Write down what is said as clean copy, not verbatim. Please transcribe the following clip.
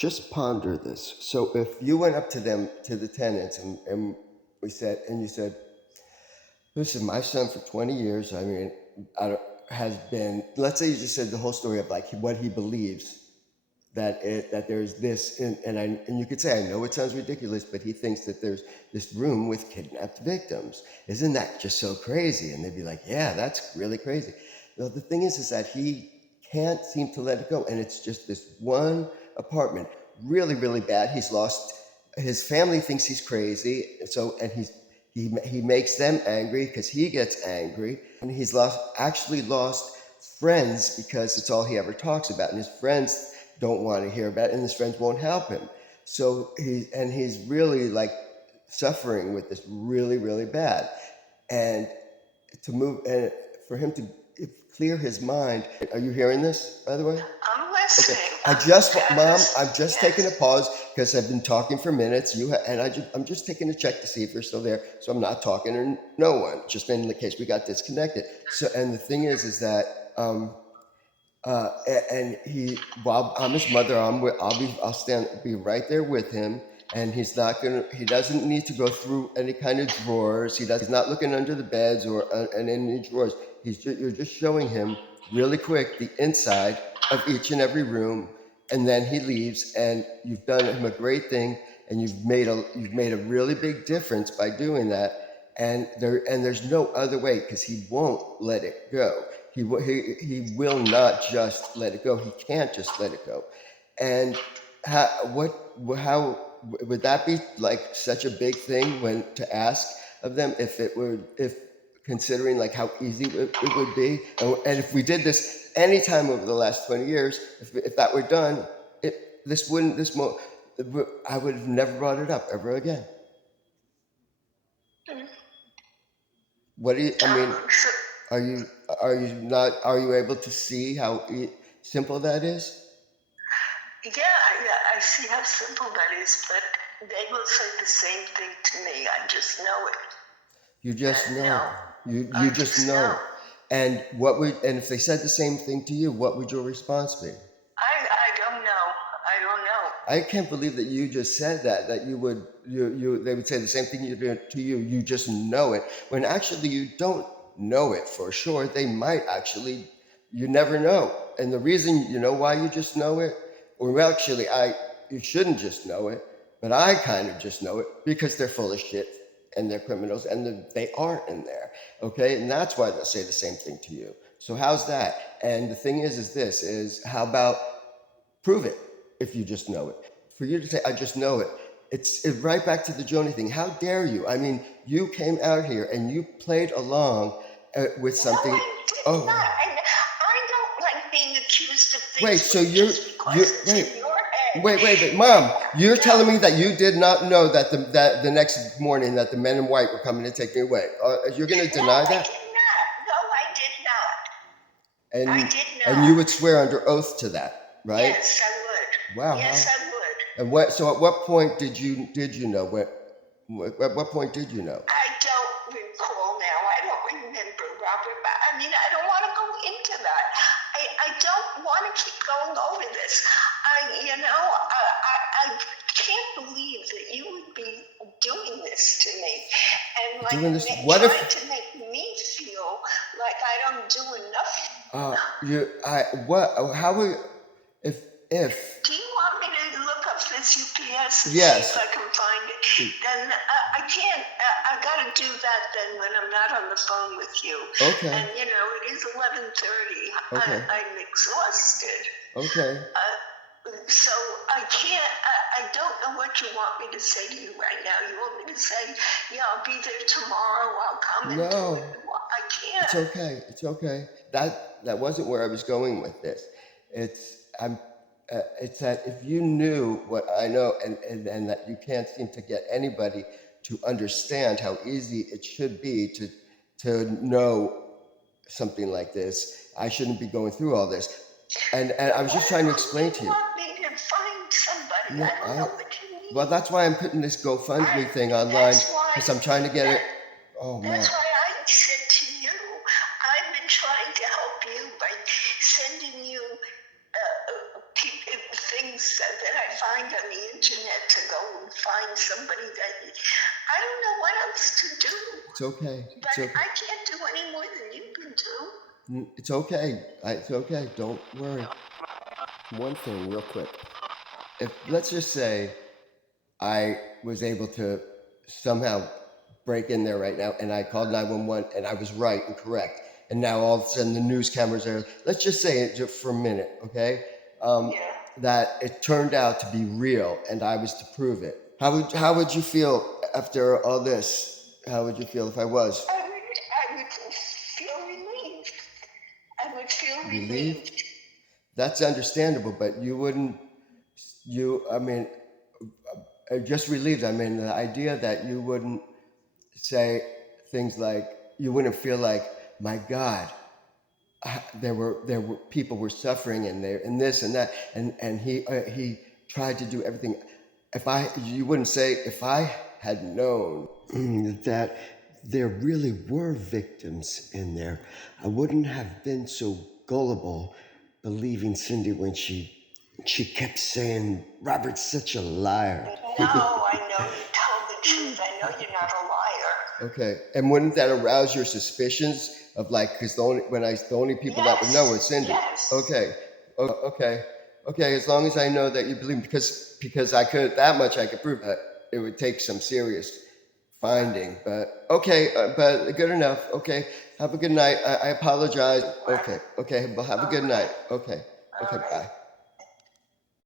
just ponder this. So if you went up to them, to the tenants, and you said, listen, my son for 20 years, I mean, has been, let's say you just said the whole story of like what he believes, that there's this, and you could say, I know it sounds ridiculous, but he thinks that there's this room with kidnapped victims. Isn't that just so crazy? And they'd be like, yeah, that's really crazy. Now, the thing is that he can't seem to let it go. And it's just this one apartment, really, really bad. He's lost, his family thinks he's crazy. So, and he makes them angry because he gets angry. And he's actually lost friends because it's all he ever talks about. And his friends don't want to hear about it, and his friends won't help him. So he's really like suffering with this really, really bad. And to move, and for him to clear his mind. Are you hearing this, by the way? I'm listening. Okay. Mom, I'm just taking a pause because I've been talking for minutes. I'm just taking a check to see if you're still there. So I'm not talking to no one, just in the case we got disconnected. So, and the thing is that, and while I'm his mother, I'll be right there with him. And he doesn't need to go through any kind of drawers. He's not looking under the beds or in any drawers. You're just showing him really quick the inside of each and every room, and then he leaves, and you've done him a great thing, and you've made a really big difference by doing that. And there's no other way, because he won't let it go. He will not just let it go. He can't just let it go. And how would that be like such a big thing to ask of them, if considering like how easy it would be, and if we did this anytime over the last 20 years, if that were done, I would have never brought it up ever again. What do you? I mean, Are you able to see how simple that is? Yeah, I see how simple that is, but they will say the same thing to me. I just know it. You just know. You just know. And if they said the same thing to you, what would your response be? I don't know. I don't know. I can't believe that you just said that they would say the same thing to you. You just know it, when actually you don't know it for sure. They might actually, you never know. And the reason, why you just know it, or actually you shouldn't just know it, but I kind of just know it because they're full of shit and they're criminals and they aren't in there. Okay. And that's why they'll say the same thing to you. So how's that? And the thing is how about prove it if you just know it? For you to say, I just know it, it's right back to the Joni thing. How dare you? I mean, you came out here and you played along with something. No, I did not. I don't like being accused of things. Wait, so wait, Mom, you're telling me that you did not know that the next morning that the men in white were coming to take me away. You're going to deny that? No, I did not. I did not. And you would swear under oath to that, right? Yes, I would. Wow. Yes, I would. And so at what point did you know? At what point did you know? I don't recall now. I don't remember, Robert. I mean, I don't want to go into that. I don't want to keep going over this. I can't believe that you would be doing this to me, and like trying to make me feel like I don't do enough. How would if? Do you want me to look up this UPS and yes. see if I can find it? Then I can't. I got to do that then when I'm not on the phone with you. Okay. And it is 11:30. Okay. I'm exhausted. Okay. So I can't. I don't know what you want me to say to you right now. You want me to say, "Yeah, I'll be there tomorrow. I'll come." No. And do it. I can't. It's okay. It's okay. That wasn't where I was going with this. It's that if you knew what I know, and that you can't seem to get anybody to understand how easy it should be to know something like this, I shouldn't be going through all this. And I was just trying to explain to you. You want me to find somebody? No, I don't know what you need. Well, that's why I'm putting this GoFundMe thing online, because I'm trying to get it. Oh man. That's why I said to you, I've been trying to help you by sending you things that I find on the internet to go and find somebody that I don't know what else to do. It's okay. But I can't do any more than you can do. It's okay. It's okay. Don't worry. One thing, real quick. If let's just say I was able to somehow break in there right now, and I called 911, and I was right and correct, and now all of a sudden the news cameras are. Let's just say it just for a minute, okay? Yeah. That it turned out to be real, and I was to prove it. How would you feel after all this? How would you feel if I was? I would feel relieved. I would feel relieved. That's understandable, but you wouldn't. I mean, just relieved. I mean, the idea that you wouldn't say things like, you wouldn't feel like, my God, there were people were suffering and this and that, and he tried to do everything. You wouldn't say, if I had known that there really were victims in there, I wouldn't have been so gullible believing Cindy when she kept saying, Robert's such a liar. No, I know you told the truth. I know you're not a liar. Okay, and wouldn't that arouse your suspicions of like, because the only people that would know was Cindy. Yes. Okay. As long as I know that you believe, because I could that much I could prove that it would take some serious finding. But okay, but good enough. Okay, have a good night. I apologize. Okay. Well, have a good night. Okay. Bye.